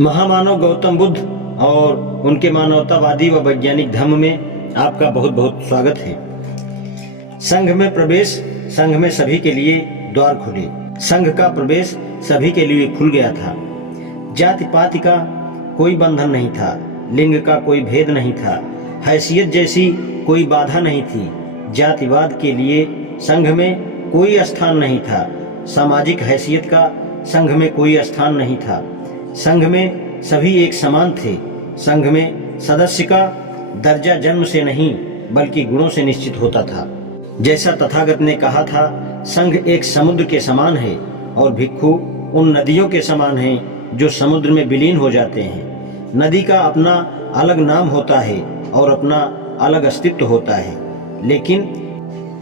महामानव गौतम बुद्ध और उनके मानवतावादी व वैज्ञानिक धम्म में आपका बहुत बहुत स्वागत है। संघ में प्रवेश, संघ में सभी के लिए द्वार खुले। संघ का प्रवेश सभी के लिए खुल गया था। जाति पाति का कोई बंधन नहीं था, लिंग का कोई भेद नहीं था, हैसियत जैसी कोई बाधा नहीं थी। जातिवाद के लिए संघ में कोई स्थान नहीं था, सामाजिक हैसियत का संघ में कोई स्थान नहीं था। संघ में सभी एक समान थे। संघ में सदस्य का दर्जा जन्म से नहीं बल्कि गुणों से निश्चित होता था। जैसा तथागत ने कहा था, संघ एक समुद्र के समान है और भिक्षु उन नदियों के समान हैं जो समुद्र में विलीन हो जाते हैं। नदी का अपना अलग नाम होता है और अपना अलग अस्तित्व होता है, लेकिन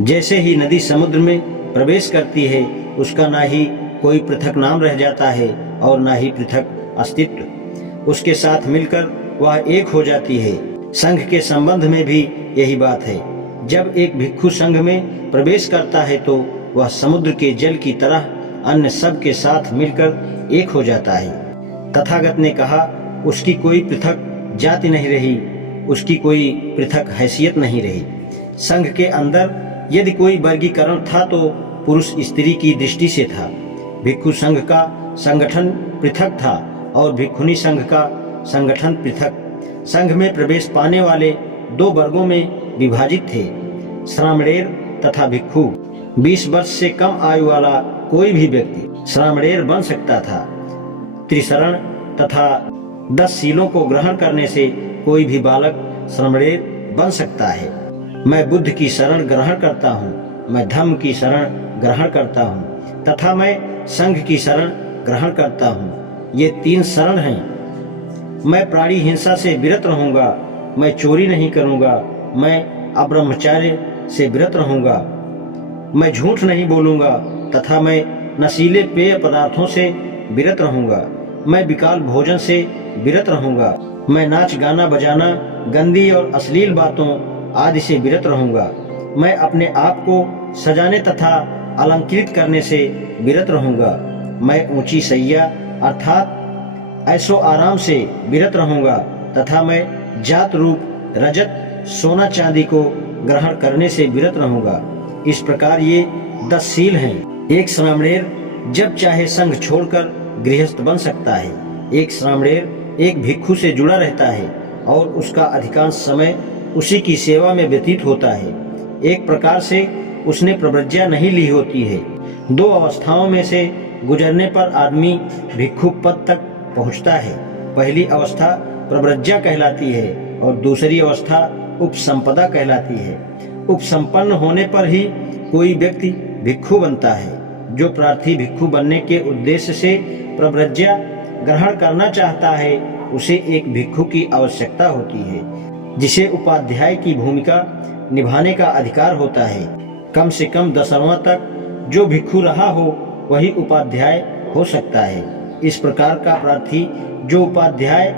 जैसे ही नदी समुद्र में प्रवेश करती है, उसका ना ही कोई पृथक नाम रह जाता है और ना ही पृथक अस्तित्व। उसके साथ मिलकर वह एक हो जाती है। संघ के संबंध में भी यही बात है। जब एक भिक्षु संघ में प्रवेश करता है तो वह समुद्र के जल की तरह अन्य सब के साथ मिलकर एक हो जाता है। तथागत ने कहा, उसकी कोई पृथक जाति नहीं रही, उसकी कोई पृथक हैसियत नहीं रही। संघ के अंदर यदि कोई वर्गीकरण था तो पुरुष स्त्री की दृष्टि से था। भिक्षु संघ का संगठन पृथक था और भिक्षुणी संघ का संगठन पृथक। संघ में प्रवेश पाने वाले दो वर्गों में विभाजित थे, श्रामणेर तथा भिक्षु। 20 वर्ष से कम आयु वाला कोई भी व्यक्ति श्रामणेर बन सकता था। त्रिशरण तथा 10 शीलों को ग्रहण करने से कोई भी बालक श्रामणेर बन सकता है। मैं बुद्ध की शरण ग्रहण करता हूँ, मैं धम्म की शरण ग्रहण करता हूँ तथा मैं संघ की शरण ग्रहण करता हूँ। ये 3 शरण हैं। मैं प्राणी हिंसा से विरत रहूंगा, मैं चोरी नहीं करूंगा, मैं अब्रह्मचार्य से विरत रहूंगा, मैं झूठ नहीं बोलूंगा तथा मैं नशीले पेय पदार्थों से विरत रहूंगा, मैं विकाल भोजन से विरत रहूंगा, मैं नाच गाना बजाना, गंदी और अश्लील बातों आदि से विरत रहूंगा, मैं अपने आप को सजाने तथा अलंकृत करने से विरत रहूंगा, मैं ऊंची सैया अर्थात ऐशो आराम से विरत रहूंगा तथा मैं जात रूप रजत सोना चांदी को ग्रहण करने से विरत रहूंगा। इस प्रकार ये 10 शील हैं। एक श्रामणेर जब चाहे संघ छोड़कर गृहस्थ बन सकता है। एक श्रामणेर एक भिक्षु से जुड़ा रहता है और उसका अधिकांश समय उसी की सेवा में व्यतीत होता है। एक प्रकार से उसने प्रव्रज्ञा नहीं ली होती है। 2 अवस्थाओं में से गुजरने पर आदमी भिक्षु पद तक पहुंचता है। पहली अवस्था प्रव्रज्ञा कहलाती है और दूसरी अवस्था उपसंपदा कहलाती है। उपसंपन्न होने पर ही कोई व्यक्ति भिक्षु बनता है। जो प्रार्थी भिक्षु बनने के उद्देश्य से प्रव्रज्ञा ग्रहण करना चाहता है, उसे एक भिक्षु की आवश्यकता होती है, जिसे उपाध्याय की भूमिका निभाने का अधिकार होता है। कम से कम 10वां तक जो भिक्षु रहा हो वही उपाध्याय हो सकता है। इस प्रकार का प्रार्थी जो उपाध्याय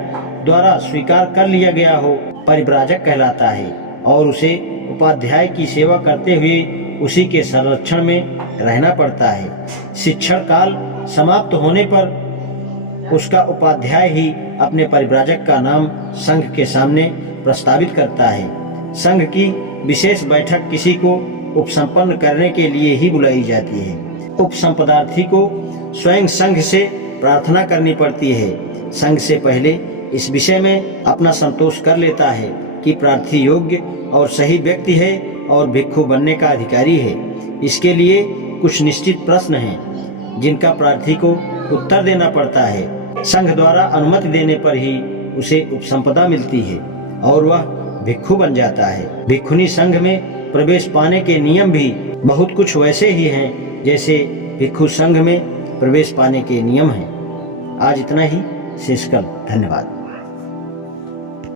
द्वारा स्वीकार कर लिया गया हो परिव्राजक कहलाता है और उसे उपाध्याय की सेवा करते हुए उसी के संरक्षण में रहना पड़ता है। शिक्षण काल समाप्त होने पर उसका उपाध्याय ही अपने परिव्राजक का नाम संघ के सामने प्रस्तावित करता है। संघ की विशेष बैठक किसी को उपसंपन्न करने के लिए ही बुलाई जाती है। उपसंपदार्थी को स्वयं संघ से प्रार्थना करनी पड़ती है। संघ से पहले इस विषय में अपना संतोष कर लेता है कि प्रार्थी योग्य और सही व्यक्ति है और भिक्षु बनने का अधिकारी है। इसके लिए कुछ निश्चित प्रश्न हैं जिनका प्रार्थी को उत्तर देना पड़ता है। संघ द्वारा अनुमति देने पर ही उसे उपसंपदा मिलती है और वह भिक्षु बन जाता है। भिक्षुणी संघ में प्रवेश पाने के नियम भी बहुत कुछ वैसे ही हैं जैसे भिक्षु संघ में प्रवेश पाने के नियम हैं। आज इतना ही। शेषकर धन्यवाद।